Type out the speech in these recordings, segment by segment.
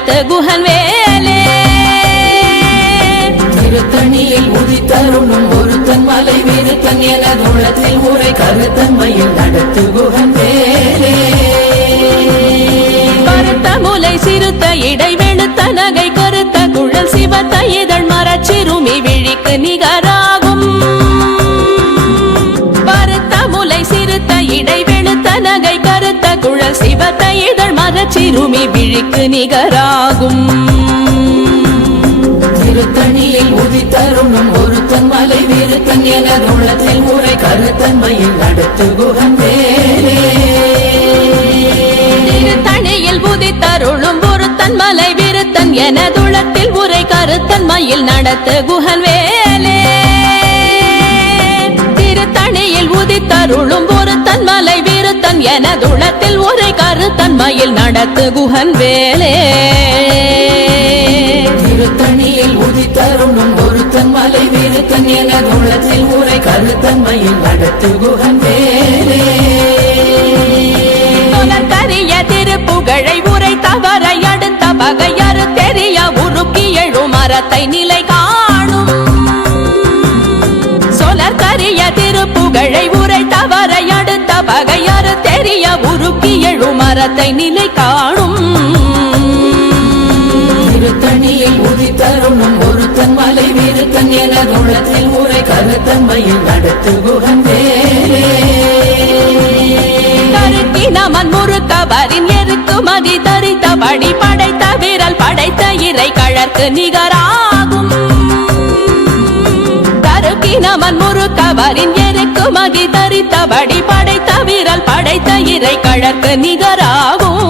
நடத்து குஹன் வேலே திருத்தணியில் உதித்தருளும் ஒருத்தன் மலை விருத்தன் என தூளத்தில் உரை கருத்தன்மையில் நடத்து குகன் வேலே கருத்த முலை சிறுத்த இடை வெளுத்த நகை கருத்த குழல் சிவத்த இதழ் மரச்சிறுமி விழிக்கு நிகராகும். திருத்தணியில் உதித்தருளும் ஒருத்தன் மலை விருத்தன் என தூளத்தில் உரை கருத்தன்மையில் நடத்து குகன் வேலே திருத்தணியில் புதித்தருளும் ஒருத்தன் மலை விருத்தன் என துளத்தில் உரை கருத்தன் மயில் நடத்து குஹன் வேலே திருத்தணியில் உதித்தருளும் ஒருத்தன் மலை விருத்தன் என துளத்தில் உரை கருத்தன் மயில் நடத்து குஹன் வேலே. திருத்தணியில் உதித்தருளும் ஒருத்தன் மலை விருத்தன் என தூளத்தில் உரை கருத்தன்மையில் நடத்து குகன் வேலே. கரிய திருப்புகழை உரை தவறை அடுத்த பகையறு தெரிய உருக்கி எழும் மரத்தை நிலை காணும். சொலற்கரிய திருப்புகழை தெரிய உருக்கி எழும் மரத்தை நிலை காணும். திருத்தணியில் உதித்தருளும் ஒருத்தன் மலை விருத்தன் என தூளத்தில் உரை கருத்தன்மையில் நடத்து வேலே கருத்தினமன் முறுக்கவரின் எருக்கு மதி தரித்தபடி படைத்த விரல் படைத்த இறை கழற்கு நிகராகும். கருக்கினமன் முறுக்கவரின் எருக்கு மதி தரித்தபடி இறை கழற்கு நிகராகும்.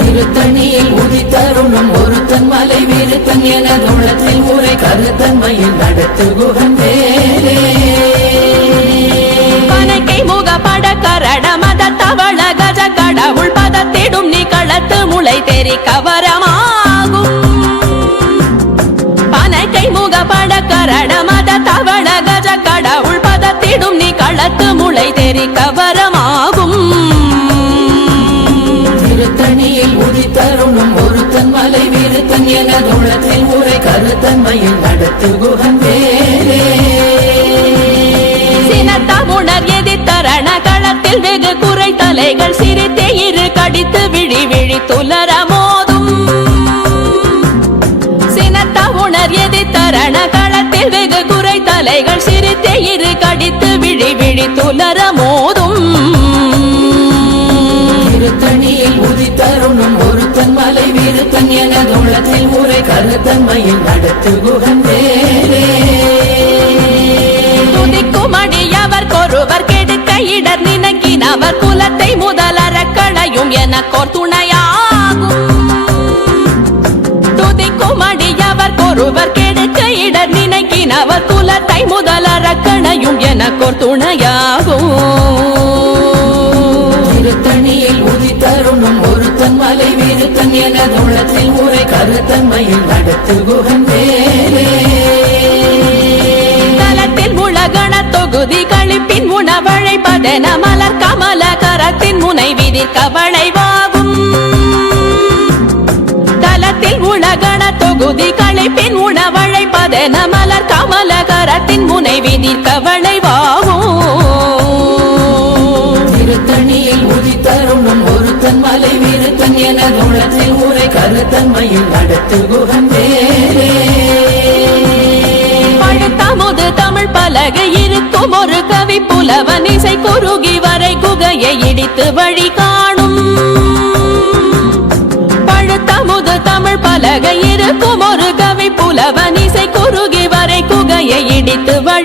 திருத்தணியில் உதித்தருளும் ஒருத்தன் மலை விருத்தன் என தூளத்தில் உரை கருத்தன்மையில் நடத்து குகன் வேலே பனக்கை முக பட கரட மத தவள கஜ கடவுள் பதத்திடும் நிகழத்து முளை தெரி கவரமாகும். பனக்கை முக பட கரட முளை தெரி கவரமாகும். திருத்தணியில் உதித்தருளும் ஒருத்தன் மலை விருத்தன் என தூளத்தில் உரை கருத்தன்மையில் நடத்து குகன் வேலே சினத்தமுணர் எதிர்த்தரண களத்தில் வெகு குறை தலைகள் சிரித்தே இரு கடித்து விழி விழி துலர மோதும். சினத்த உணர் எதிர்த்தரண களத்தில் வெகு குறை தலைகள் சிரித்தே இரு கடித்து விழி விழி துலர மலை விருத்தன் என தூளத்தில் உரை கருத்தன்மையில் நடத்து வேலே துதிக்கும் அடியவர் கொருவர் கெடுக்க இடர் நினைக்கினவர் குலத்தை முதலற களையும் எனக்கோர் துணையாகும். துதிக்கும் அடியவர் கொருவர் கெடுக்க இடர் நினைக்கினவர் குலத்தை முதலற களையும் எனக்கோர் துணையாகும். திருத்தணியில் உதித்தருளும் ஒருத்தன் மலை விருத்தன் என தூளத்தில் உரை கருத்தன்மையில் நடத்து குகன் வேலே தலத்தில் உலகண தொகுதி கழிப்பின் உணவழைப்பதென மலர் கமல கரத்தின் முனை விதி கவளைவாகும் தலத்தில் உலகண தொகுதி கழிப்பின் உணவழைப்பதென மலர் கமல கரத்தின் முனை விதி கவளைவாகும் திருத்தணியில் உதித்தருளும் ஒருத்தன் மலை என குணத்தில் உரை கருத்தன்மையில் நடத்து குகன் வேலே பழுத்தமுது தமிழ் பலகை இருக்கும் ஒரு கவி புலவன் இசை குறுகி வரை குகையை இடித்து வழி காணும். பழுத்தமுது தமிழ் பலகை இருக்கும் ஒரு கவி புலவன் இசை குறுகி வரை குகையை இடித்து வழி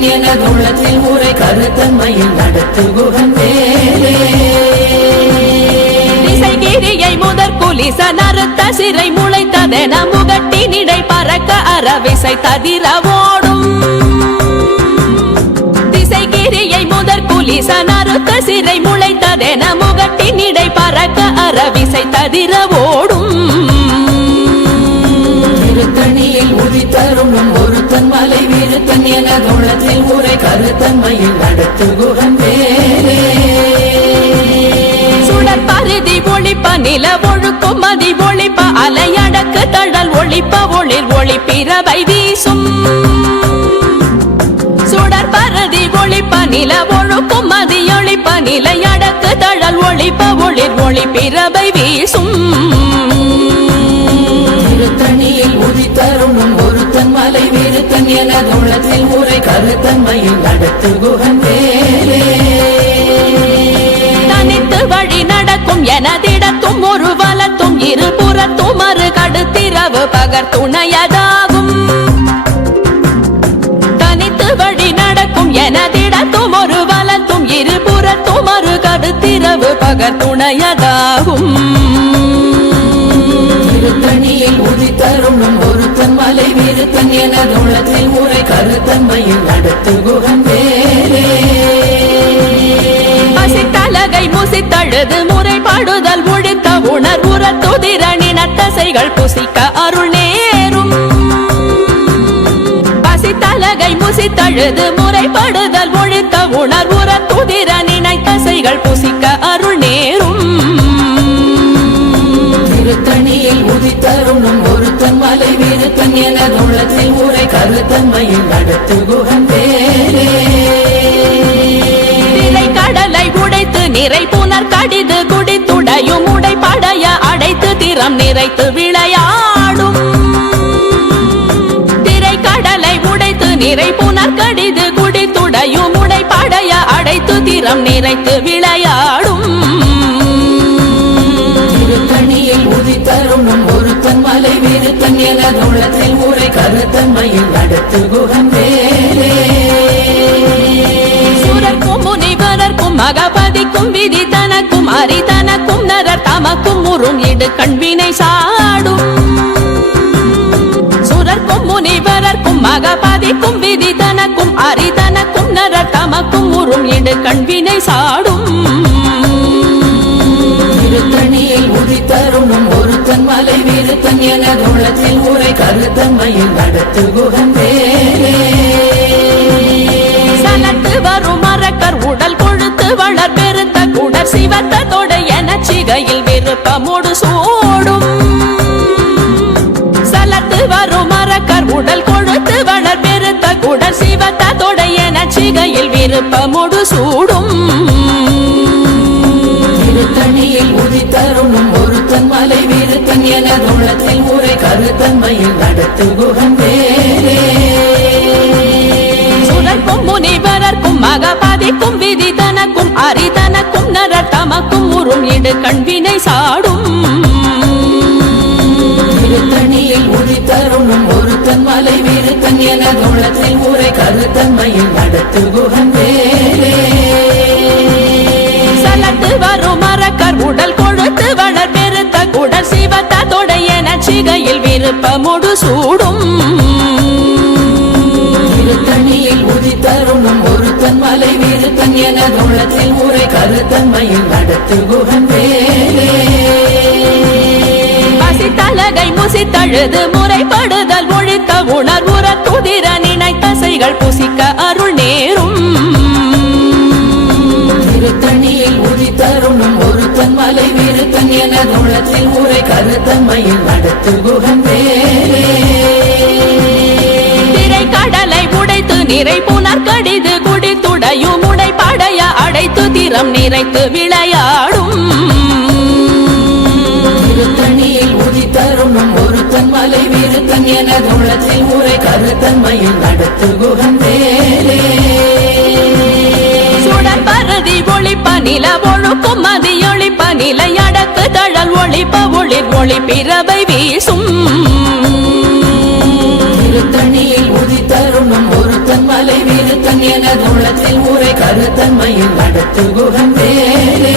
விருத்தன் என தூளத்தில் உரை கருத்தன்மையில் நடத்து குகன் வேலே திசைகிரியை முதற் குலிச நறுத்த சிறை முளைத்ததென முகட்டி நிடை பறக்க அறவிசை தவிர ஓடும். திசைகிரியை முதற் குலிச நறுத்த சிறை முளைத்ததென முகட்டி நிடை பறக்க அறவிசை தவிர ஓடும். திருத்தணியில் உதித்தருளும் ஒருத்தன் ஒருத்தன் மலை வீருத்தன் என தோளத்தில் ஊரை கருத்தன்மையில் நடத்து குகன் வேலே சுடர் பருதி ஒளிப்ப நில ஒழுக்கும் மதி ஒழிப்ப அலையடக்கு தழல் ஒழிப்ப ஒளிர் ஒளிப்பிறவை வீசும். சுடர் பருதி ஒளிப்ப நில ஒழுக்கும் மதி ஒழிப்ப நிலையடக்கு தழல் ஒழிப்ப ஒளிர் ஒளிப்பிறவை வீசும். திருத்தணியில் உதித்தருணும் மலை வீருத்தன் என தோளத்தில் ஊரை கருத்தன்மையில் நடத்து குகன் வேலே தனித்து வழி நடக்கும் எனதிடத்தும் ஒரு வலத்தும் இருபுறத்தும் மறு கடுத்திரவு பகர் துணையதாகும். தனித்து வழி நடக்கும் எனதிடத்தும் ஒரு வலத்தும் இருபுறத்தும் மறு கடுத்திரவு பகர் துணையதாகும். திருத்தணியில் உதித்தருணும் ஒருத்தன் மலை வீருத்தன் என தோளத்தில் உரை கருத்தன்மையில் நடத்து குகன் வேலே பசித்தலகை முசித்தழுது முறைப்பாடுதல் ஒழித்த உணர்வுற துதிரணி நத்தசைகள் புசிக்க அருள் நேரும். பசித்தலகை முசித்தழுது முறைப்படுதல் ஒழித்த உணர்வுற துதிரணி நைத்தசைகள் புசிக்க அருள் நேரும். திருத்தணியில் உதித்தருணும் ஒருத்தன் மலை வீருத்தன் என தோளத்தில் ஊரை கருத்தன்மையில் நடத்து குகன் வேலே கடலை உடைத்து நிறை புனர் கடிது குடித்துடையும் உடைப்படைய அடைத்து திறம் நிறைத்து விளையாடும். திரை கடலை உடைத்து நிறை புனர் கடிது குடித்துடையும் உடைப்படைய அடைத்து திறம் நிறைத்து விளையாடும். என தோளத்தில் ஊரை கருத்தன்மையில் நடத்து குகன் வேலே சுரர்க்கும் முனிவரர்க்கும் மகபதிக்கும் விதி தனக்கும் அரிதனக்கும் நரர் தமக்கும் உறும் இடு கண்வினை சாடும். சுரர்க்கும் முனிவரர்க்கும் மகபதிக்கும் விதி தனக்கும் அரிதனக்கும் நரர் தமக்கும் உறும் இடு கண்வினை சாடும். திருத்தணியில் உதித்தருணும் ஒருத்தன் மலை வீருத்தன் என தோளத்தில் உரை கருத்தம்மையில் நடத்து குகன் வேலே சலத்து வரும் மரக்கர் உடல் கொழுத்து வளர் பெருத்த குடர் சிவத்த தொடை என சிகையில் விருப்பமோடு சூடும். சலத்து வரும் மரக்கர் உடல் கொழுத்து வளர் பெருத்த குடர் சிவத்த தொடை என சிகையில் விருப்பமோடு சூடும். வீருத்தன் என தோளத்தில் ஊரை கருத்தன்மையில் நடத்து குகன் வேலே சுரர்க்கும் முனிவரர்க்கும் மகபாதிக்கும் விதி தனக்கும் அரிதனக்கும் நரர் தமக்கும் உறும் இடு கண்வினை சாடும். திருத்தணியில் உதித்தருணும் ஒருத்தன் மலை வீருத்தன் என தோளத்தில் ஊரை கருத்தன்மையில் நடத்து குகன் வேலே பெருத்த குடர் சிவத்த தொடையன சிகையில் விருப்பமுடு சூடும். திருத்தணியில் உதித்தருணும் ஒருத்தன் மலை வீருத்தன் என தோளத்தில் ஊரை கருத்தன்மையில் நடத்து குகன் வேலே பசித்தலகை முசித்தழுது முறைப்படுதல் ஒழித்த உணர்வுற துதிர நினைத்தசைகள் புசிக்க மலை வீருத்தன் என தோளத்தில் ஊரை கருத்தன்மையில் நடத்து குகன் திரை கடலை உடைத்து நிறை புனர் கடிது குடித்துடையும் உடைப்படைய அடைத்து திறம் நிறைத்து விளையாடும். திருத்தணியில் உதித்தருணும் ஒருத்தன் மலை வீருத்தன் என தோளத்தில் ஊரை கருத்தன்மையில் நடத்து குகன் வேலே சுடர் பருதி ஒளிப்ப நில ஒழுக்கும் மதி ஒளிப்ப நிலை அடக்கு தழல் ஒளிப்ப ஒளிர் ஒளி பிறவை வீசும். திருத்தணியில் உதித்தருணும் ஒருத்தன் மலை வீருத்தன் என தோளத்தில் ஊரை கருத்தன்மையில் நடத்து குகன் வேலே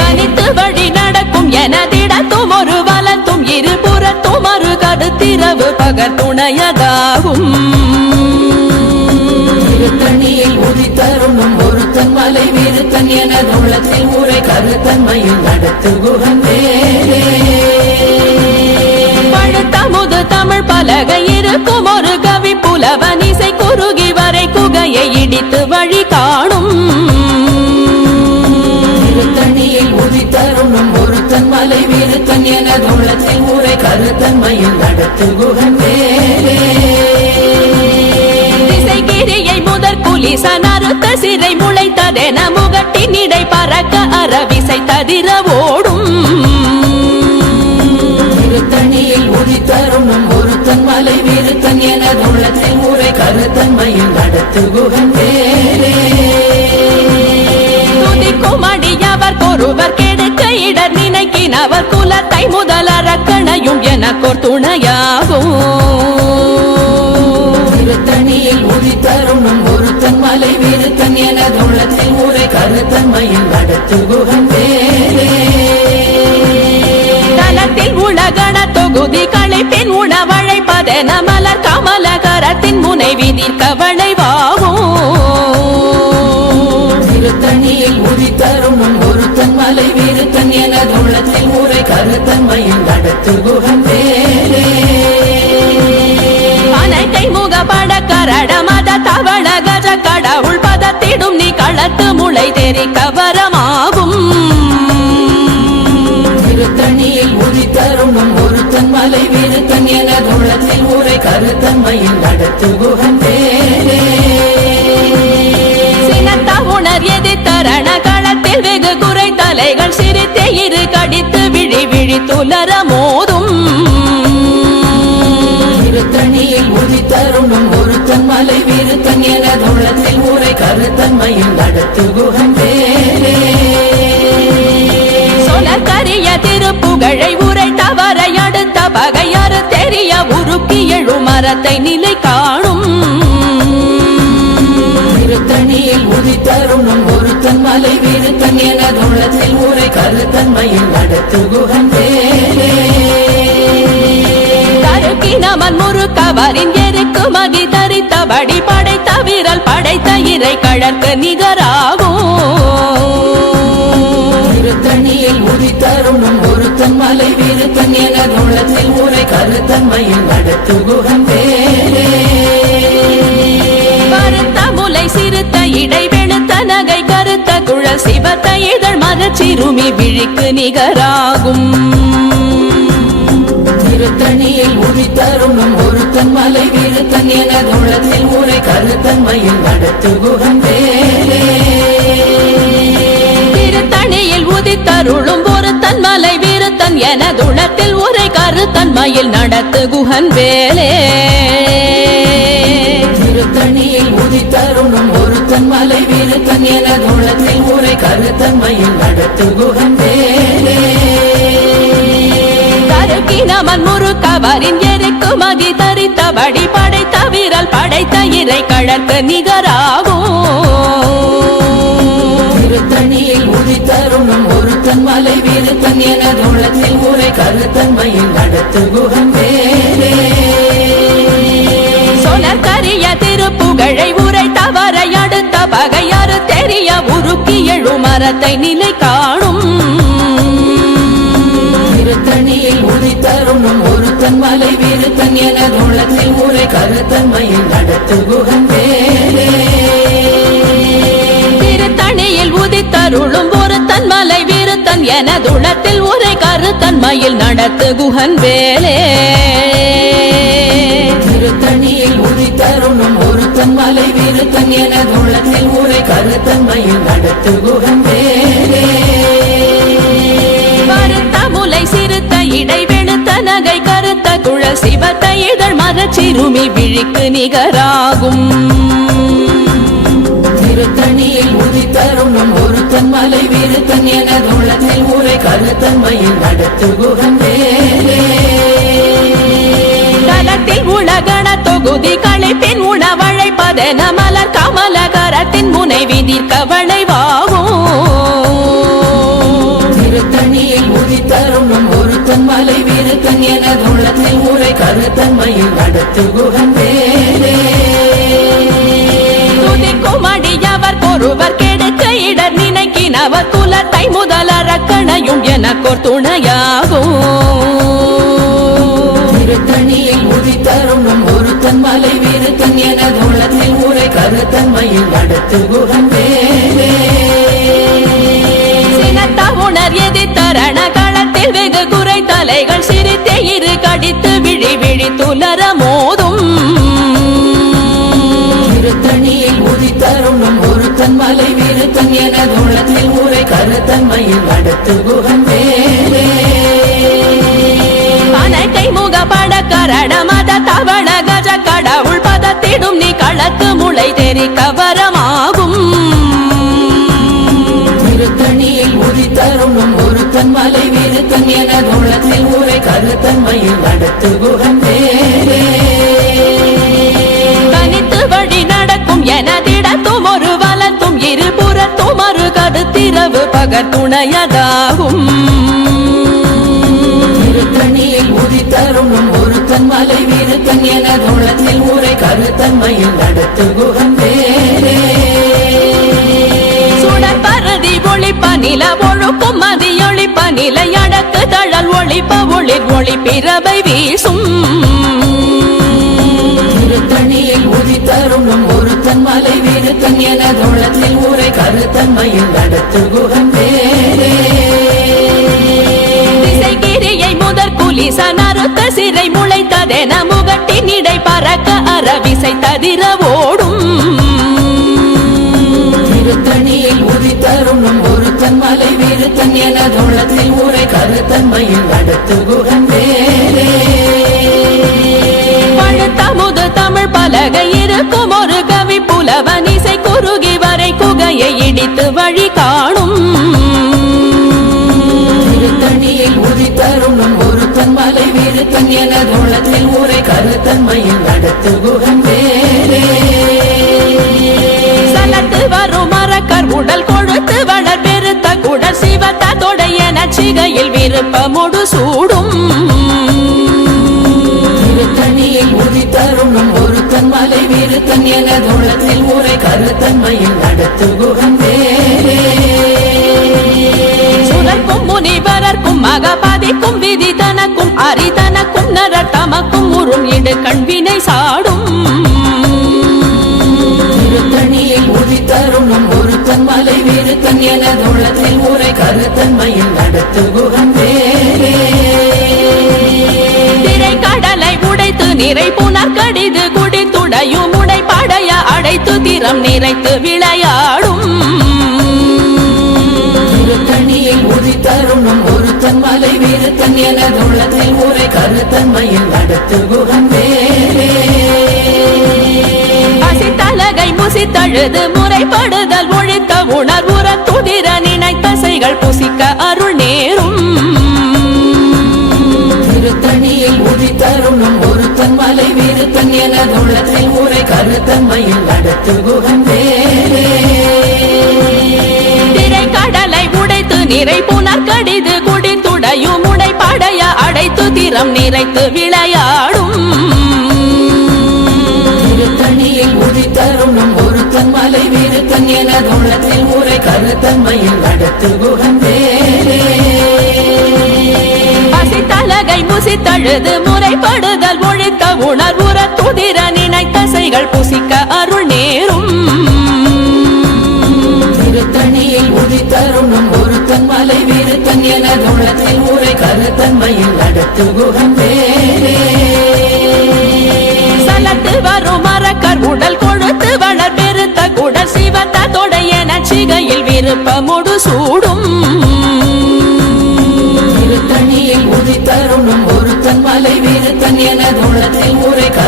தனித்து வழி நடக்கும் எனதிடத்தும் ஒரு வலத்தும் இருபுறத்தும் மறு கடுத்திரவு பகர் துணையதாகும். திருத்தணியில் உதித்தருணும் ஒருத்தன் மலை வீருத்தன் என உள்ளத்தில் ஊரை கருத்தன்மையில் நடத்து குகன் வேலே பழுத்தமுது தமிழ் ப பலகை இருக்கும் ஒரு கவி புலவன் இசை குறுகி வரை குகையை இடித்து வழி காணும். திருத்தணியில் உதித்தருணும் ஒருத்தன் மலை வீருத்தன் எனது உள்ளத்தில் ஊரை கருத்தன்மையில் நடத்து குகன் வேலே புலிசன் அறுத்த சிறை முளைத்ததென முகட்டின் இடை பறக்க அறவிசை ததிர ஓடும். திருத்தணியில் உதித்தருணும் ஒருத்தன் மலை வீருத்தன் எனது உள்ளத்தில் ஊரை கருத்தன்மையில் நடத்து குகன் துதிக்கும் அடியவர் ஒருவர் கெடுக்க இடர் நினைக்கினவர் குலத்தை முதலறக்கணையும் எனக்கோர் துணையாகும். திருத்தணியில் உதித்தருணும் ஒருத்தன் மலை வீருத்தன் எனது உள்ளத்தில் ஊரை கருத்தன்மையில் நடத்து குகன் வேலே உலகண தொகுதி களைப்பின் உணவழைப்பதென மலர் கமலகரத்தின் முனை விதிர்க்க வளைவாகும் திருத்தணியில் உதித்தருணும் ஒருத்தன் மலை வீருத்தன் எனது உள்ளத்தில் ஊரை கருத்தன்மையில் நடத்து குகன் வேலே அனைத்தை முகப்பட கரட மத தவள முளை தெரிக்க வரமாகும் திருத்தணியில் உதித்தருணும் ஒருத்தன் மலை வீருத்தன் எனது உள்ளத்தில் ஊரை கருத்தன்மையில் நடத்து குகன் சினத்த உணர் எதிர்த்தரண களத்தில் வெகு குறை தலைகள் சிரித்தே இரு கடித்து விழி விழி துலர மோதும். வீருத்தன் எனது உள்ளத்தில் ஊரை கருத்தன்மையில் நடத்து குகன் வேலே சொலக்கரிய திருப்புகழை உரை தவறை அடுத்த பகையாறு தெரிய உருக்கி எழு மரத்தை நிலை காணும். திருத்தணியில் உதித்தருணும் ஒருத்தன் மலை வீருத்தன் எனது உள்ளத்தில் ஊரை கருத்தன்மையில் நடத்து வேலே தருக்கினமன் முறுக்கவரின் எருக்கு மதி தரித்தபடி படைத்த வீரல் படைத்த இறை கழற்கு நிகராகும். திருத்தணியில் உதித்தருணும் ஒருத்தன் மலை வீருத்தன் எனது உள்ளத்தில் ஊரை கருத்தன்மையில் நடத்து குகன் வேலே கருத்த முலை சிறுத்த இடை வெளுத்த நகை கருத்த குழல் சிவத்த இதழ் மரச்சிறுமி விழிக்கு நிகராகும். உதித்தருணும் ஒருத்தன் மலை வீருத்தன் எனது உள்ளத்தில் ஊரை கருத்தன்மையில் நடத்து குகன் வேலே திருத்தணியில் உதித்தருளும் ஒருத்தன் மலை வீரத்தன் எனதுளத்தில் உரை கருத்தன்மையில் நடத்து குஹன் வேலே திருத்தணியில் உதித்தருணும் ஒருத்தன் மலை வீருத்தன் எனது உள்ளத்தில் ஊரை கருத்தன்மையில் நடத்து குகன் வேலே தருக்கினமன் முறுக்கவரின் எருக்கு மதி தரித்தபடி படைத்த வீரல் படைத்த இறை கழற்கு நிகராகும். திருத்தணியில் உதித்தருணும் ஒருத்தன் மலை வீருத்தன் எனது உள்ளத்தில் ஊரை கருத்தன்மையில் நடத்து குகன் வேலே சொலக்கரிய திருப்புகழை உரை தவறை அடுத்த பகையாறு தெரிய உருக்கி எழு மரத்தை நிலை காணும். உதித்தருணும் ஒருத்தன் மலை வீருத்தன் எனது உள்ளத்தில் ஊரை கருத்தன்மையில் நடத்து குகன் வேலே திருத்தணியில் உதித்தருளும் ஒரு தன்மலை வீருத்தன் எனதுளத்தில் உரை கருத்தன்மையில் நடத்து குஹன் வேலே திருத்தணியில் உதித்தருணும் ஒருத்தன் மலை வீருத்தன் எனது உள்ளத்தில் ஊரை கருத்தன்மையில் நடத்து குகன் வேலே சிவத்த இதழ் மரச்சிறுமி விழிக்கு நிகராகும். திருத்தணியில் உதித்தருணும் ஒருத்தன் மலை விருத்தன் என உள்ளத்தில் ஊரை கருத்தன்மையில் நடத்து குகன் வேலே உலகண தொகுதி களைப்பின் உணவழைப்பதென மலர் கமலகரத்தின் முனை விதிர்க்க வளைவாகும். திருத்தணியில் உதித்தருணும் ஒருத்தன் மலை விருத்தன் என ஊரை கருத்தன்மையில் நடத்து குகன் வேலே துதிக்கும் அடியவர் ஒருவர் கெடுக்க இடர் நினைக்கினவர் குலத்தை முதலறக்கணையும் எனக்கோர் துணையாகும் திருத்தணியில் உதித்தருணும் ஒருத்தன் மலை வீருத்தன் என தோளத்தில் ஊரை கருத்தன்மையில் நடத்து மலை வீருத்தன் என தோளத்தில் ஊரை கருத்தன்மையில் நடத்து குகன் வேலே அனைக்கை முக பட கரண மத தவண கஜ கடவுள் பதத்திடும் நீ களத்து முளை தெரி கவரமாகும். திருத்தணியில் உதித்தருணும் ஒருத்தன் மலை வீருத்தன் என தோளத்தில் ஊரை கருத்தன்மையில் நடத்து குகன் வேலே தனித்து வழி நடக்கும் எனதிடத்தும் கருத்திரவு பகர் துணையதாகும். திருத்தணியில் உதித்தருணும் ஒருத்தன் மலை வீருத்தன் என தோளத்தில் ஊரை கருத்தன்மையில் நடத்து குகன் வேலே சுடர் பரதி ஒளிப்ப நில ஒழுக்கும் மதியொளிப்ப நிலை அடக்கு தழல் ஒளிப்ப ஒளிர் ஒளி பிறவை வீசும். வீருத்தன் என தோளத்தில் ஊரை கருத்தன்மையில் நடத்து குகன் வேலே திசைகிரியை முதற் குலிச நறுத்த சிறை முளைத்ததென முகட்டின் இடை பறக்க அறவிசை ததிர ஓடும் திருத்தணியில் உதித்தருணும் ஒருத்தன் மலை வீருத்தன் என தோளத்தில் ஊரை கருத்தன்மையில் நடத்து குகன் தமிழ் பலகை இருக்கும் ஒரு கவி புலவன் இசை குறுகி வரை குகையை இடித்து வழி காணும். திருத்தணியில் உதித்தருணும் ஒருத்தன் மலை வீருத்தன் என தோளத்தில் ஊரை கருத்தன்மையில் நடத்து குகன் சலத்து வரும் மரக்கர் உடல் கொழுத்து வளர் பெருத்த குடல் சிவத்த தொடைய நச்சிகையில் விருப்பமுடு மலை வீருத்தன் என தோளத்தில் ஊரை கருத்தன்மையில் நடத்து முனிவரர்க்கும் மகபதிக்கும் விதி தனக்கும் அரிதனக்கும் நரர் தமக்கும் உறும் இடு கண்வினை சாடும். திருத்தணியில் உதித்தருணும் ஒருத்தன் மலை வீருத்தன் என தோளத்தில் ஊரை கருத்தன்மையில் நடத்து வேலே திரை கடலை உடைத்து நிறை புனர் திறம் நிறைத்து விளையாடும். என ஊரை கருத்தன்மையில் நடத்து குகன் வேலே பசித்தலகை முசித்தழுது முறைப்படுதல் ஒழித்த உணர்வுற துதிர நினைத்தசைகள் புசிக்க அருள் நேரும். திருத்தணியில் உதித்தருணும் ஒருத்தன் மலை வீருத்தன் என கருத்தன்மையில் குகன் வேலே திரை கடலை உடைத்து நிறை புனர் கடிது குடித்துடையும் உடை படைய அடைத்து திறம் நிறைத்து விளையாடும். திருத்தணியில் உதித்தருணும் ஒருத்தன் மலை வீருத்தன் என தோளத்தில் ஊரை கருத்தன்மையில் நடத்து குகன் வேலே பசித்தலகை முசித்தழுது முறைப்படுதல் ஒழித்த உணர்வுற துதிர நினைத்தசைகள் புசிக்க அருள் நேரும். திருத்தணியில் உதித்தருணும் ஒருத்தன் மலை வீருத்தன் என தோளத்தில் ஊரை கருத்தன்மையில் நடத்து குகன் வேலே சலத்து வரும் மரக்கர் உடல் கொழுத்து வளர் பெருத்த குடல் சிவத்த தொடைய நச்சிகையில் விருப்பமுடு சூடும். திருத்தணியில் உதித்தருணும் ஒருத்தன் மலை வீருத்தன் என தோளத்தில்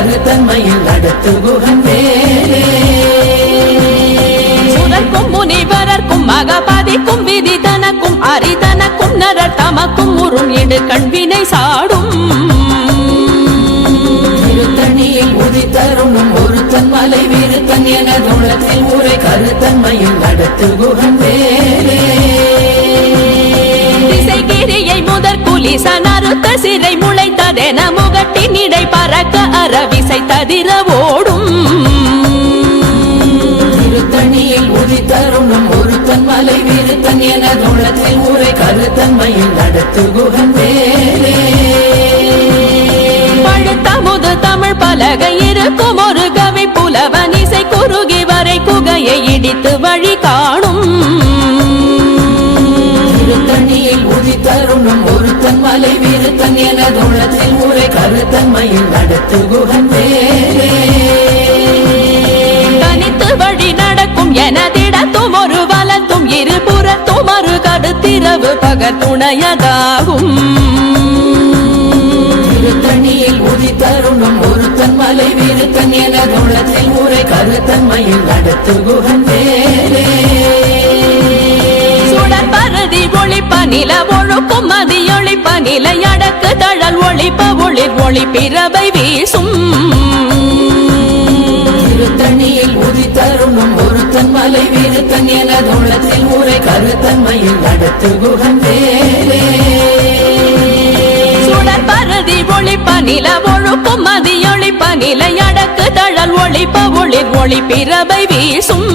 ஊரை கருத்தன்மையில் நடத்து குகன் வேலே சுரர்க்கும் முனிவரர்க்கும் மகபதிக்கும் விதி தனக்கும் அரிதனக்கும் நரர் தமக்கும் உறும் இடு கண்வினை சாடும். திருத்தணியில் உதித்தருணும் ஒருத்தன் மலை வீருத்தன் என தோளத்தில் ஊரை கருத்தன்மையில் நடத்து குகன் வேலே திசைகிரியை முதற் குலிச நறுத்த சிறை முளைத்ததென முகட்டின் இடை பறக்க அறவிசை ததிர ஓடும் திருத்தணியில் உதித்தருணும் ஒருத்தன் மலை வீருத்தன் என தோளத்தில் ஊரை கருத்தன்மையில் நடத்து குகன் வேலே பலகை இருக்கும் ஒரு கவி புலவன் இசை குறுகி வரை குகையை இடித்து வழி காணும். திருத்தணியில் உதித்தருணும் வீருத்தன் எனது உள்ளத்தில் உரை கருத்தன்மையில் நடத்து குகன் வேலே தனித்து வழி நடக்கும் எனதிடத்தும் ஒரு வலத்தும் இருபுறத்தும் ஒரு கடுத்திரவு பகர் துணையதாகும். திருத்தணியில் உதித்தருணும் ஒருத்தன் மலை வீருத்தன் எனது உள்ளத்தில் உரை கருத்தன்மையில் நடத்து குகன் வேலே ஒளிப்ப நில ஒழுக்கும் மதி ஒளிப்ப நிலை அடக்கு தழல் ஒளிப்ப ஒளிர் ஒளி பிறவை வீசும். திருத்தணியில் உதித்தருணும் ஒருத்தன் மலை வீருத்தன் எனது உள்ளத்தில் உரை கருத்தன்மையில் நடத்து குகன் வேலே சுடர் பரதி ஒளிப்ப நில ஒழுக்கும் மதி ஒளிப்ப நிலை அடக்கு தழல் ஒளிப்ப ஒளிர் ஒளி பிறவை வீசும்.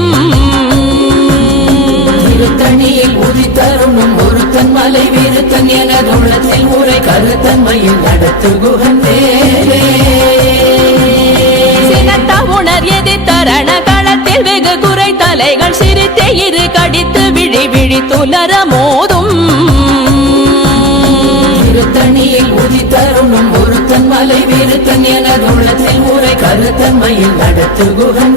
திருத்தணியில் உதித்தருணும் ஒருத்தன் மலை வீருத்தன் எனது உள்ளத்தில் உரை கருத்தன்மையில் நடத்து சினத்த உணர் எதிர்த்தரண களத்தில் வெகு குறை தலைகள் சிரித்தே இரு கடித்து விழி விழி துலர மோதும். திருத்தணியில் உதித்தருணும் ஒருத்தன் மலை வீருத்தன் எனது உள்ளத்தில் உரை கருத்தன்மையில் நடத்து குகன்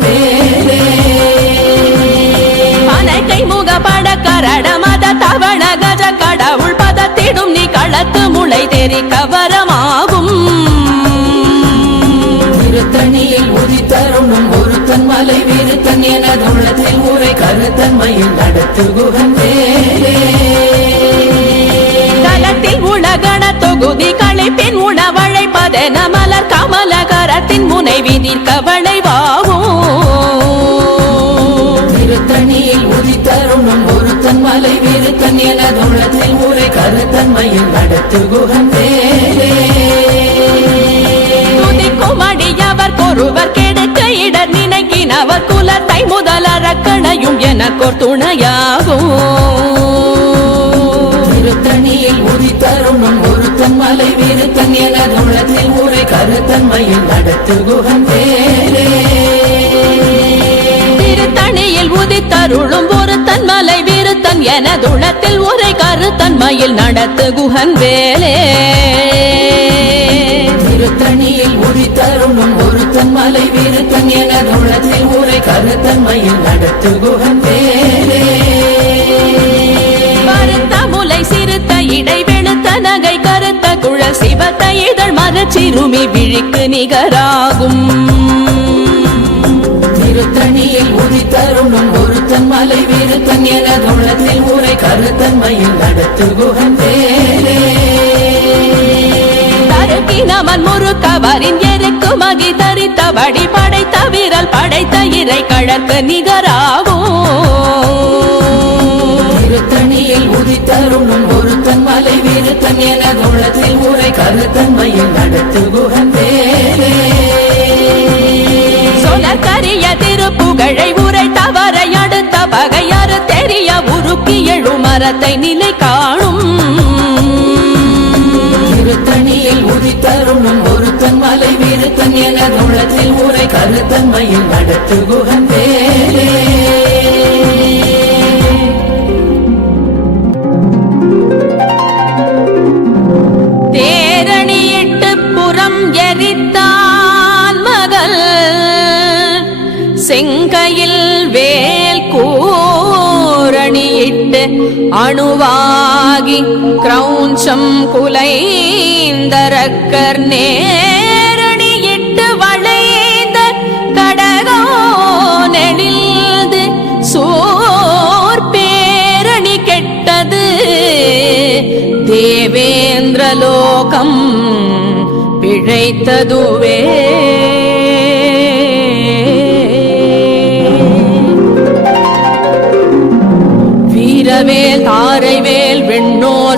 பதத்திடும் நீ களத்து முளை தெரி கவரமாகும். திருத்தணியில் உதித்தருணும் ஒருத்தன் மலை வீருத்தன் எனது உள்ளத்தில் உரை கருத்தன்மையில் நடத்து உலகண தொகுதி களைப்பின் உணவழைப்பதென மலர் கமல கரத்தின் முனை மலை வீருத்தன் எனது உள்ளத்தில் உரை கருத்தன்மையில் நடத்து துதிக்கும் அடியவர் கொருவர் கெடுக்க இடர் நினைக்கினவர் குலத்தை முதலறக்கணையும் எனக்கோர் துணையாகும் திருத்தணியில் உதித்தருணும் ஒருத்தன் மலை வீருத்தன் எனது உள்ளத்தில் உரை கருத்தன்மையில் நடத்து வேலே திருத்தணியில் உதித்தருளும் எனதுளத்தில் உரை கருத்தன்மையில் நடத்து குஹன் வேலே. திருத்தணியில் உதித்தருணும் ஒருத்தன் மலை வீருத்தன் எனது உள்ளத்தில் உரை கருத்தன்மையில் நடத்து குகன் வேலே. கருத்த முலை சிறுத்த இடை வெளுத்த நகை கருத்த குழல் சிவத்த இதழ் மரச்சிறுமி விழிக்கு நிகராகும். ஒருத்தன் மலை வீருத்தன் எனது உள்ளத்தில் உரை கருத்தன்மையில் நடத்து குகன் வேலே தருக்கினவன் முறுக்கவரின் எருக்கு மகி தரித்த வடி படைத்த விரல் படைத்த இறை கழற்கு நிகராகும். திருத்தணியில் உதித்தருணும் ஒருத்தன் மலை வீருத்தன் எனது உள்ளத்தில் உரை கருத்தன்மையில் நடத்து குகன் வேலே சொலக்கரிய திருப்புகழை பகையாறு தெரிய உருக்கி எழு மரத்தை நிலை காணும். திருத்தணியில் உதித்தருணும் ஒருத்தன் மலை வீருத்தன் என உளத்தில் உரை கருத்தன்மையில் நடத்து குகன் கிரௌஞ்சம் குலைந்தரக்கர் நேரணியிட்டு வளைந்த கடகோ நெடில்து சோர் பேரணி கெட்டது. தேவேந்திரலோகம் பிழைத்ததுவே.